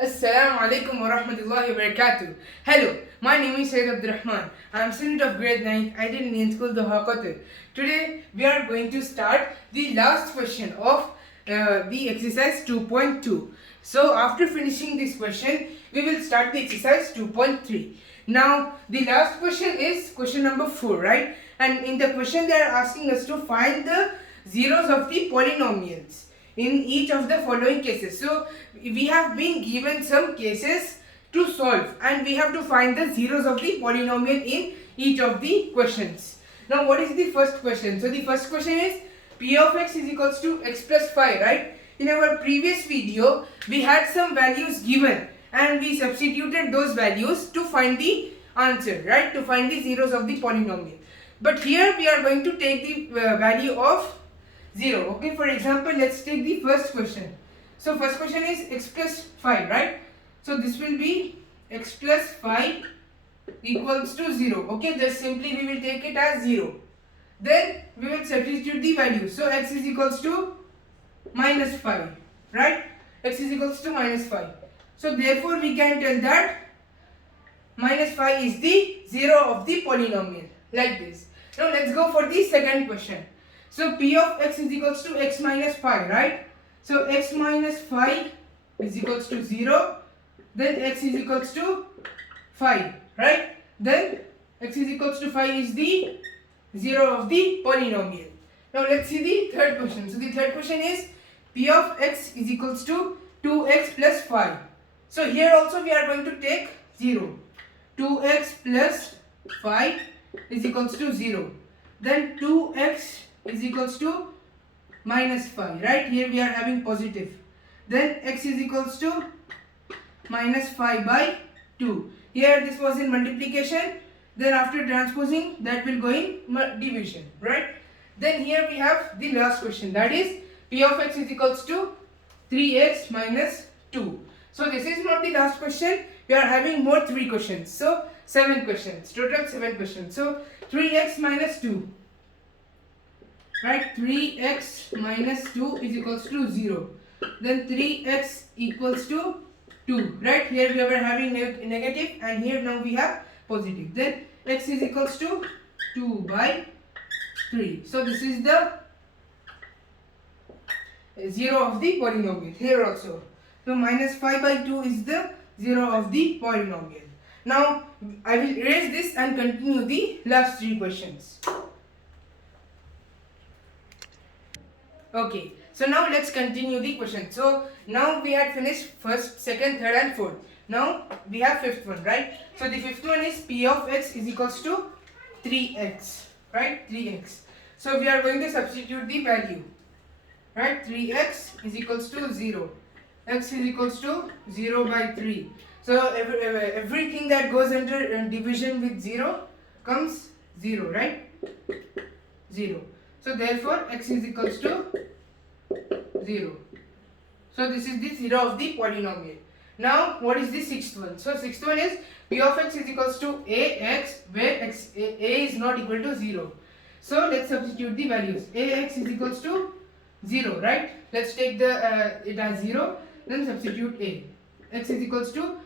Assalamu alaikum wa rahmatullahi wa barakatuh. Hello, my name is Sayyid Abdurrahman. I am student of grade 9, Ideal Indian School, Doha, Qatar. Today we are going to start the last question of the exercise 2.2. So after finishing this question, we will start the exercise 2.3. Now the last question is question number 4, right? And in the question they are asking us to find the zeros of the polynomials in each of the following cases. So we have been given some cases to solve and we have to find the zeros of the polynomial in each of the questions. Now what is the first question? So the first question is p of x is equals to x plus 5, right? In our previous video we had some values given and we substituted those values to find the answer, right? To find the zeros of the polynomial. But here we are going to take the value of 0. Okay, for example, let's take the first question. So first question is x plus 5, right? So this will be x plus 5 equals to 0. Okay, just simply we will take it as 0. Then we will substitute the value. So x is equals to minus 5, right? X is equals to minus 5. So therefore we can tell that minus 5 is the 0 of the polynomial, like this. Now let's go for the second question. So p of x is equals to x minus 5, right? So x minus 5 is equals to 0. Then x is equals to 5, right? Then x is equals to 5 is the 0 of the polynomial. Now let's see the third question. So the third question is p of x is equals to 2x plus 5. So here also we are going to take 0. 2x plus 5 is equals to 0. Then 2x is equals to minus 5, right? Here we are having positive. Then x is equals to minus 5 by 2. Here this was in multiplication. Then after transposing, that will go in division, right? Then here we have the last question, that is p of x is equals to 3x minus 2. So this is not the last question. We are having more 3 questions. So 7 questions, total 7 questions. So 3x minus 2, right? 3x minus 2 is equals to 0. Then 3x equals to 2, right? Here we were having negative and here now we have positive. Then x is equals to 2 by 3. So this is the 0 of the polynomial here also. So minus 5 by 2 is the 0 of the polynomial. Now I will erase this and continue the last 3 questions. Okay, so now let's continue the question. So now we had finished first, second, third and fourth. Now we have fifth one, right? So the fifth one is p of x is equals to 3x, right? 3x. So we are going to substitute the value, right? 3x is equals to 0. X is equals to 0 by 3. So everything that goes under division with 0 comes 0, right? 0. So therefore x is equals to 0. So this is the 0 of the polynomial. Now what is the sixth one? So sixth one is p of x is equals to ax, where a is not equal to 0. So let's substitute the values. Ax is equals to 0, right? Let's take the it as 0, then substitute a. X is equals to,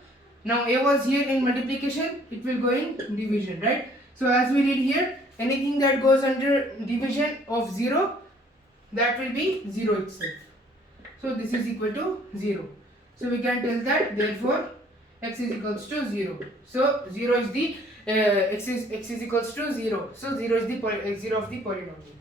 now a was here in multiplication, it will go in division, right? So as we read here, anything that goes under division of 0, that will be 0 itself. So this is equal to 0. So we can tell that therefore x is equals to 0. So 0 is the x is equals to 0. So 0 is the 0 of the polynomial.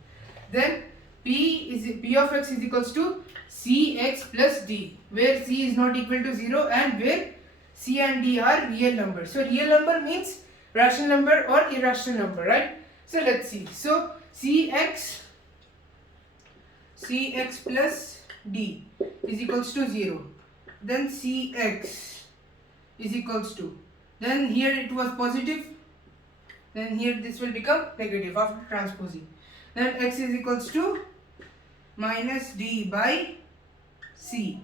Then p of x is equals to cx plus d, where c is not equal to 0 and where c and d are real numbers. So real number means rational number or irrational number, right? So let's see. So cx plus d is equals to 0. Then cx is equals to, then here it was positive, then here this will become negative after transposing. Then x is equals to minus d by c,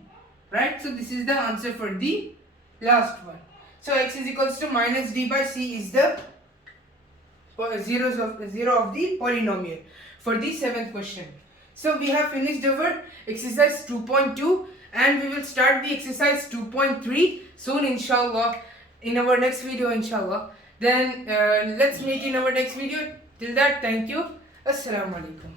right? So this is the answer for the last one. So x is equals to minus d by c is the 0 of the polynomial for the 7th question. So we have finished our exercise 2.2 and we will start the exercise 2.3 soon, inshallah, in our next video, inshallah. Then let's meet in our next video. Till that, thank you. Assalamu alaikum.